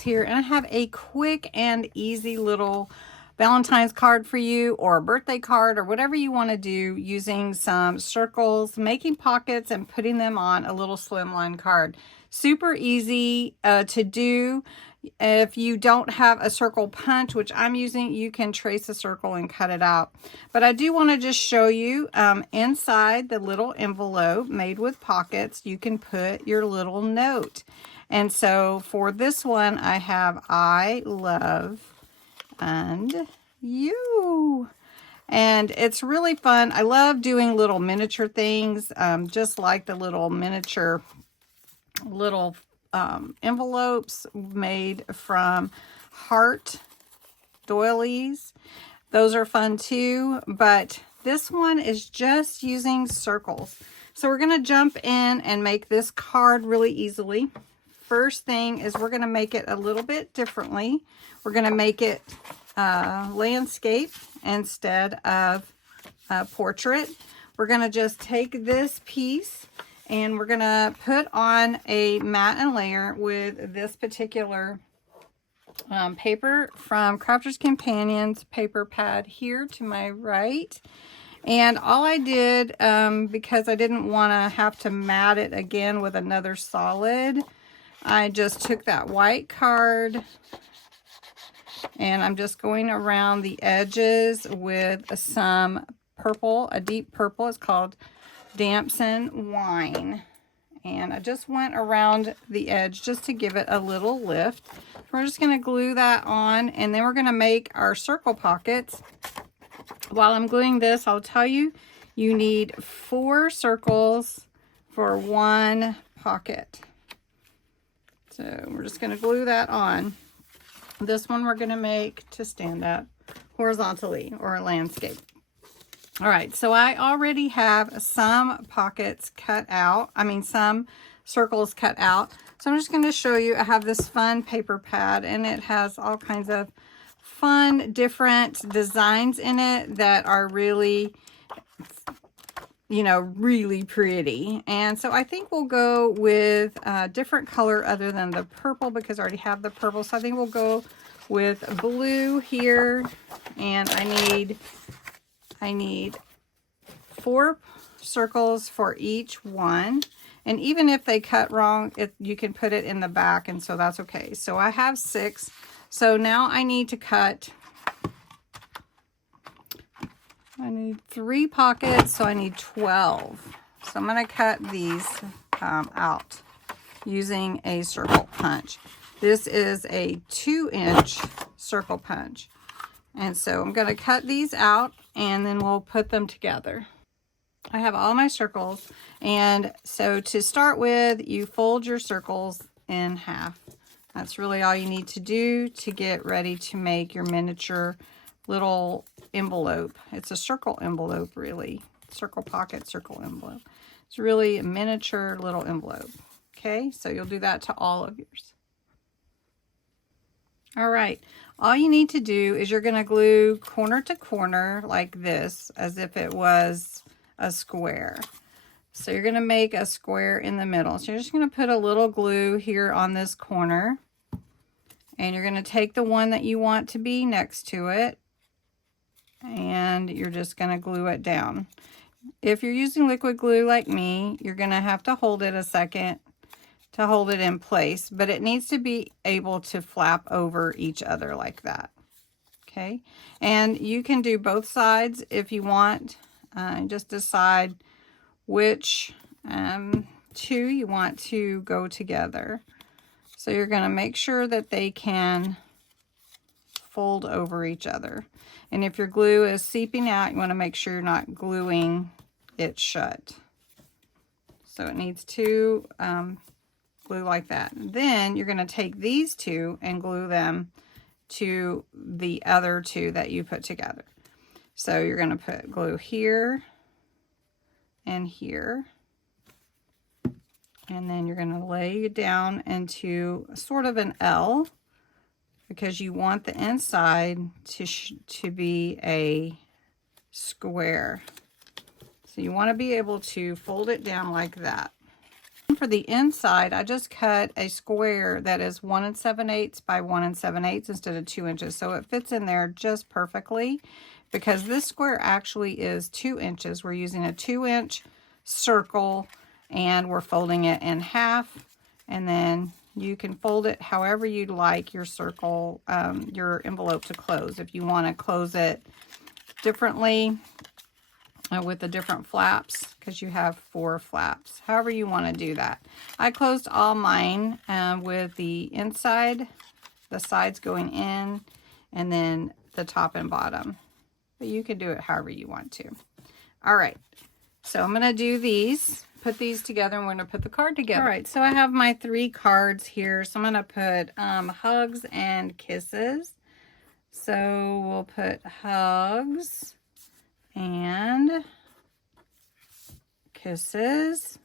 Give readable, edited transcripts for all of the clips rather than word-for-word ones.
pockets here, and I have a quick and easy little Valentine's card for you, or a birthday card, or whatever you want to do using some circles, making pockets and putting them on a little slimline card. Super easy to do. If you don't have a circle punch, which I'm using, you can trace a circle and cut it out. But I do want to just show you inside the little envelope made with pockets, you can put your little note. And so for this one, I have I love and you. And it's really fun. I love doing little miniature things, just like the little miniature envelopes made from heart doilies. Those are fun too, but this one is just using circles. So we're going to jump in and make this card really easily. First thing is we're going to make it a little bit differently. We're going to make it landscape instead of portrait. We're going to just take this piece and we're going to put on a mat and layer with this particular paper from Crafter's Companions paper pad here to my right. And all I did, because I didn't want to have to mat it again with another solid, I just took that white card and I'm just going around the edges with some purple, a deep purple. It's called Damson Wine. And I just went around the edge just to give it a little lift. We're just going to glue that on, and then we're going to make our circle pockets. While I'm gluing this, I'll tell you, you need 4 circles for 1 pocket. So we're just going to glue that on. This one we're going to make to stand up horizontally, or a landscape. All right, so I already have some pockets cut out. Some circles cut out. So I'm just going to show you, I have this fun paper pad, and it has all kinds of fun, different designs in it that are really, really pretty. And so I think we'll go with a different color other than the purple, because I already have the purple. So I think we'll go with blue here, and I need 4 circles for each one. And even if they cut wrong, you can put it in the back, and so that's okay. So I have 6. So now I need to cut, I need 3 pockets, so I need 12. So I'm going to cut these out using a circle punch. This is a 2-inch circle punch. And so I'm going to cut these out, and then we'll put them together. I have all my circles, and so to start with, you fold your circles in half. That's really all you need to do to get ready to make your miniature little envelope. It's a circle envelope, really. Circle pocket, circle envelope. It's really a miniature little envelope. Okay, so you'll do that to all of yours. All right, all you need to do is you're going to glue corner to corner like this, as if it was a square. So you're going to make a square in the middle. So you're just going to put a little glue here on this corner, and you're going to take the one that you want to be next to it, and you're just going to glue it down. If you're using liquid glue like me, you're going to have to hold it a second to hold it in place, but it needs to be able to flap over each other like that. Okay, and you can do both sides if you want. Just decide which 2 you want to go together. So you're going to make sure that they can fold over each other. And if your glue is seeping out, you want to make sure you're not gluing it shut. So it needs to glue like that. Then you're going to take these 2 and glue them to the other 2 that you put together. So you're going to put glue here and here, and then you're going to lay it down into sort of an L, because you want the inside to be a square. So you want to be able to fold it down like that. for the inside, I just cut a square that is 1 7/8 by 1 7/8 instead of 2 inches. So it fits in there just perfectly because this square actually is 2 inches. We're using a 2-inch circle and we're folding it in half, and then you can fold it however you'd like your circle, your envelope to close. If you want to close it differently with the different flaps, because you have 4 flaps, however you want to do that. I closed all mine with the inside, the sides going in, and then the top and bottom. But you can do it however you want to. All right, so I'm going to do these, put these together, and we're going to put the card together. All right, so I have my 3 cards here. So I'm going to put hugs and kisses. So we'll put hugs and kisses.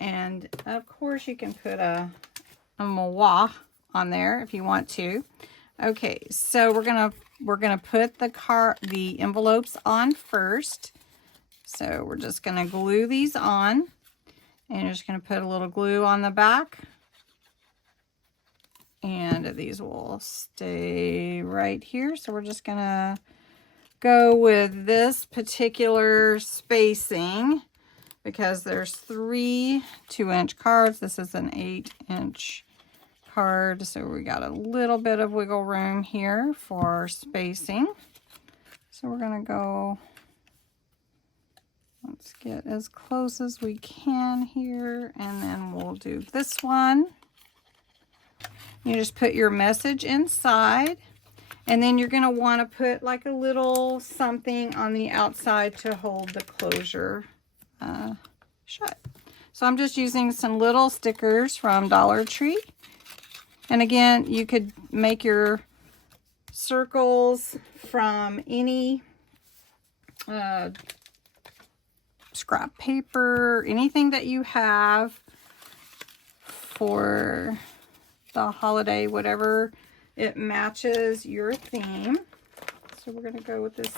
And of course you can put a moi on there if you want to. Okay, so we're gonna put the envelopes on first. So we're just gonna glue these on, and you're just gonna put a little glue on the back, and these will stay right here. So we're just gonna go with this particular spacing because there's 3 2-inch cards. This is an 8-inch card, so we got a little bit of wiggle room here for spacing. So we're gonna go, let's get as close as we can here, and then we'll do this one. You just put your message inside, and then you're gonna wanna put like a little something on the outside to hold the closure shut. So I'm just using some little stickers from Dollar Tree. And again, you could make your circles from any scrap paper, anything that you have for the holiday, whatever it matches your theme. So we're going to go with this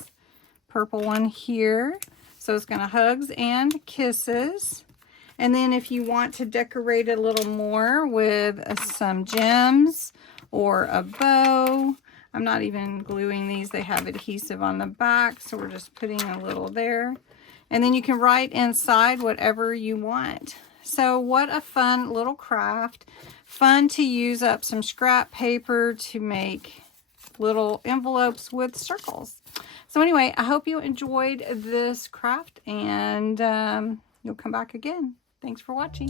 purple one here. So it's going to hugs and kisses. And then if you want to decorate it a little more with some gems or a bow, I'm not even gluing these. They have adhesive on the back, so we're just putting a little there. And then you can write inside whatever you want. So what a fun little craft. Fun to use up some scrap paper to make little envelopes with circles. So anyway, I hope you enjoyed this craft, and you'll come back again. Thanks for watching.